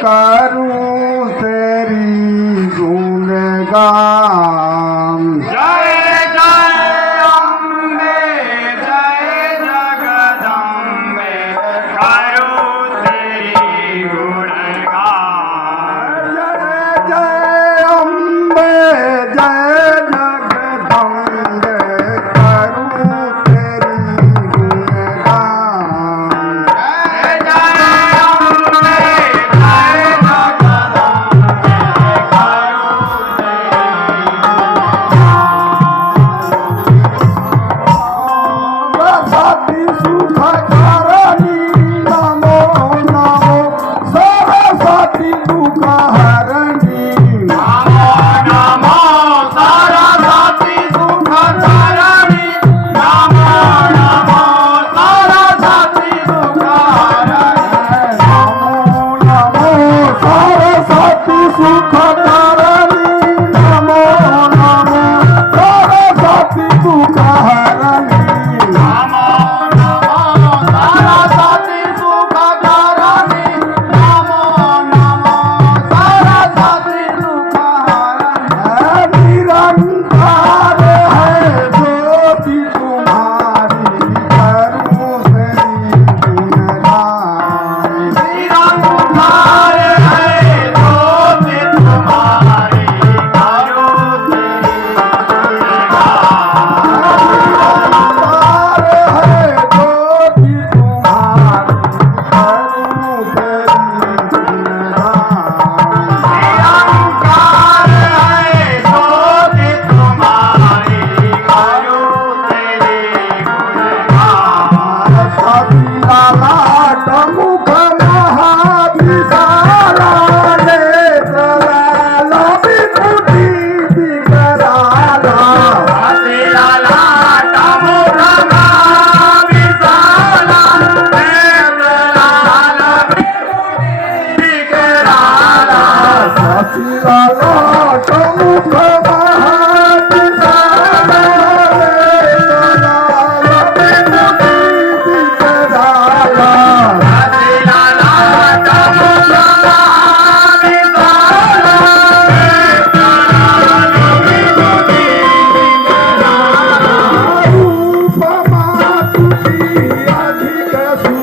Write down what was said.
caro. vontade é.